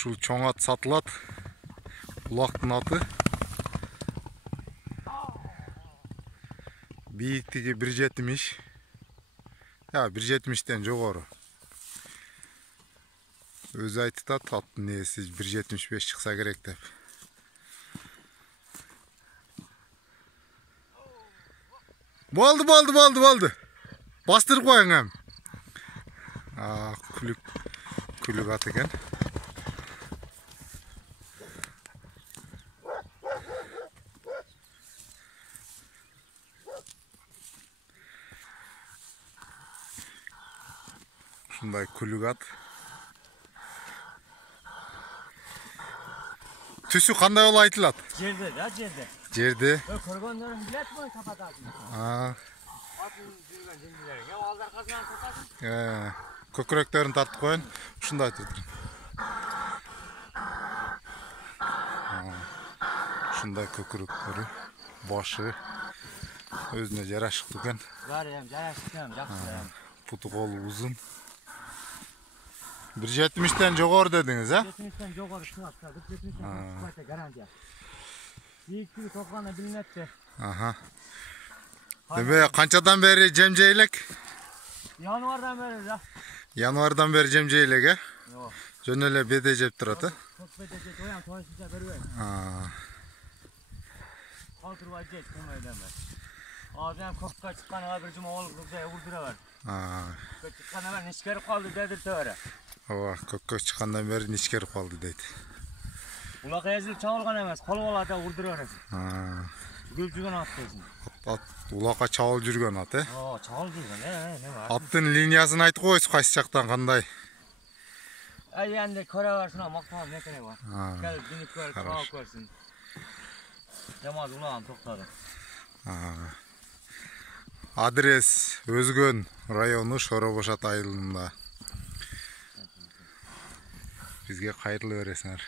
Ушул чоң ат сатылат. Улактын аты. Бийиктиги 1.70. Ya 1.70'ten жогору. Өзү айтып аттын нээси 1.75 чыкса керек деп. Болду. Бастырып коюң эм. Күлүк ат экен. Ушундай күлүк ат. Түсү кандай болуп айтылат? Жерде. Көргөндөрүң билет мо сапатасын? Атын жүргөн жеңгелер. Я алдар казынан тартасың. Көкүрөктөрүн тартып коюн. Ушундай айтып. Ушундай көкүрөктөрү, башы өзүнө жарашыктуу экен. Баары эм жарашыктуу, жакшы. Путу колу узун. 1.70'ten жогору дедиңиз, 1.70'ten жогору чыгат. 1.70'ten чыкпайт гарантия. Бийиктиги токканда билинет. Демек канчадан бери жемже элек? Январдан бери да. Январдан бери жемже элек, э? Жок. Жөн эле беде жеп турат, э? Көп беде жеп, оян тойсуза бербейм. Калтырбай жейт кумайдан бери. Азыр көккө чыкканга бир жума болуп урдура бер. Көккө чыккандан бери ничкерип калды дедирте бере. Ооба, көккө чыккандан бери ничкерип калды дейт. Улакка эзилип чабылган эмес, колу балада урдура бересиң. Гүл жүргөн ат дейсиң. Ат улакка чабылып жүргөн ат, э? Чабылып жүргөн, не бар? Аттын линиясын айтып коесуз, кайсы жактан кандай? Энди көрө берсин, мактап некене бар. Келип бинип көрүп, чабып көрсүн. Жаман улаган токтоду. Адрес Өзгөн району Шоробошат айылында. Бизге кайрылы бересиңер.